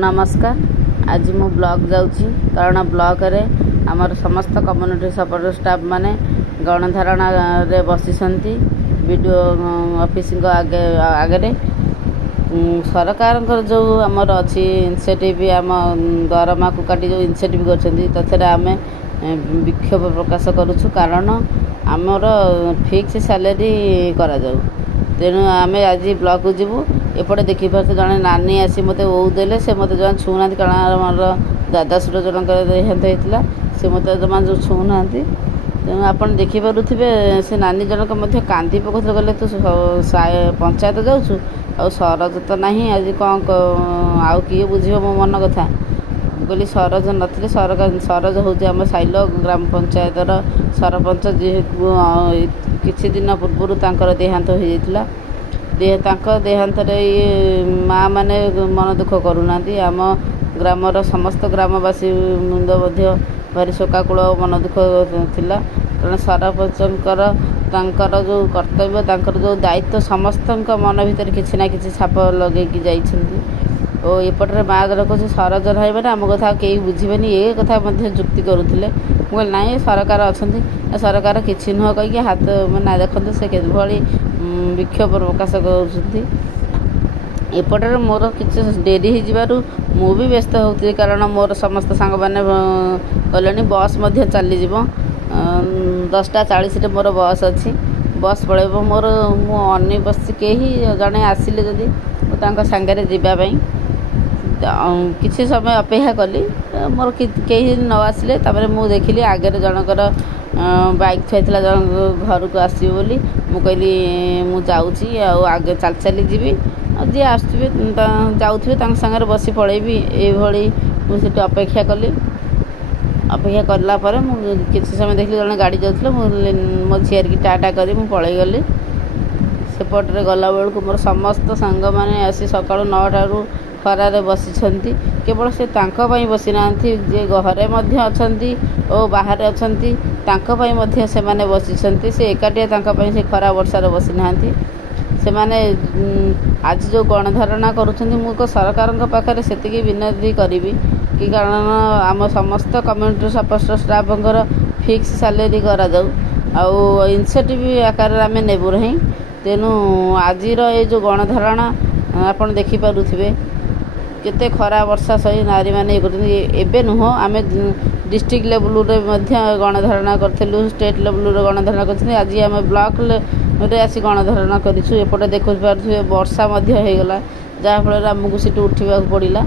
नमस्कार। आज मु ब्लॉग जाऊँगी कारण ब्लॉक रे आमर समस्त कम्युनिटी सपोर्ट स्टाफ माने गणधारणा रे बसिसंती वीडियो ऑफिस आगे आगे सरकार जो आमर अच्छी इनिशिएटिव आम दरमा को काटी जो इनिशिएटिव कर आम विक्षोभ प्रकाश करुछु कारण आमर फिक्स सैलरी करा जाऊ। तेणु आम आज ब्लॉक को जीवु एपटे देखिपारे जड़े नानी आसी मत ओ देले से मत जमा छूना कारण मोर दादा सुर जन देहांत होता से मत जमा जो छूना। तेणु आप देखिपे से नानी जनक कांदी पकड़ गले तू पंचायत जाऊँ आ सरज तो ना आज कौन आउ किए बुझ मो मन कथा कहली सरज नी सरज हूँ आम साइल ग्राम पंचायत सरपंच जेहेतु किछि दिन पूर्व तांकर देहांत हो जाता देहांत ये माँ मैंने मन दुख करूना आम ग्रामर समस्त ग्रामवासी मुंद भारी शोकाकूल मन दुख थिला कारण सरपंचर जो कर्तव्य तांकर जो दायित्व समस्त मन भीतर किसी ना किसी छाप लगे जाइछंती और एपटे माँ जनक सरज भाई मैंने आम कथा कई बुझे ये कथा जुक्ति करुले मुझे ना सरकार अच्छा सरकार किसी नुह कही हाथ ना देखते से किभली विक्षोभ प्रकाश करपटे मोर किसी डेरी हो व्यस्त होती कारण मोर समस्त सांग मैंने गले बस चली 10:40 मोर बस अच्छी बस पड़ेब मोर मुझे बस कहीं जड़े आसिले जदि सांगे जावाई किसी समय अपेक्षा कली मोर कहीं न आसिले मुझे देखिली आगे जनकर बाइक थोड़ा जन घर को आसो बोली मुझे मुझे आगे चल चली जी जी आसुवे जाऊे सागर बसी पड़ेबी ये मुझे अपेक्षा कली अपेक्षा कलापर किसी समय देखिली जड़े गाड़ी जाऊे मो झीर की टाटा करी पलि गली सेपटे गला बेलू मोर समस्त सांग मैंने आसी सका 9 खरारे बसी केवल से बसी ना जे घरे अच्छी और बाहर अच्छा से माने बसी से एकाटिया से खरा वर्षार बसी ना से माने आज जो गणधारणा करुँच सरकार पाखे से विनती करी कि कारण आम समस्त community support staffer fix salary करा जाऊ इनिशिएटिव आकार आम नेबू ना। तेणु आज ये जो गणधारणा आपड़ देखिपे केते खरा वर्षा सही नारी मैंने ये नुह आम डिस्ट्रिक्ट लेवल गणधारणा करूँ स्टेट लेवल गणधारणा कर आज आम ब्लॉक रे आसी गणधारणा करूँ एपटे देखु पारे वर्षा होगला जहाँफल आमको सीट उठा पड़ा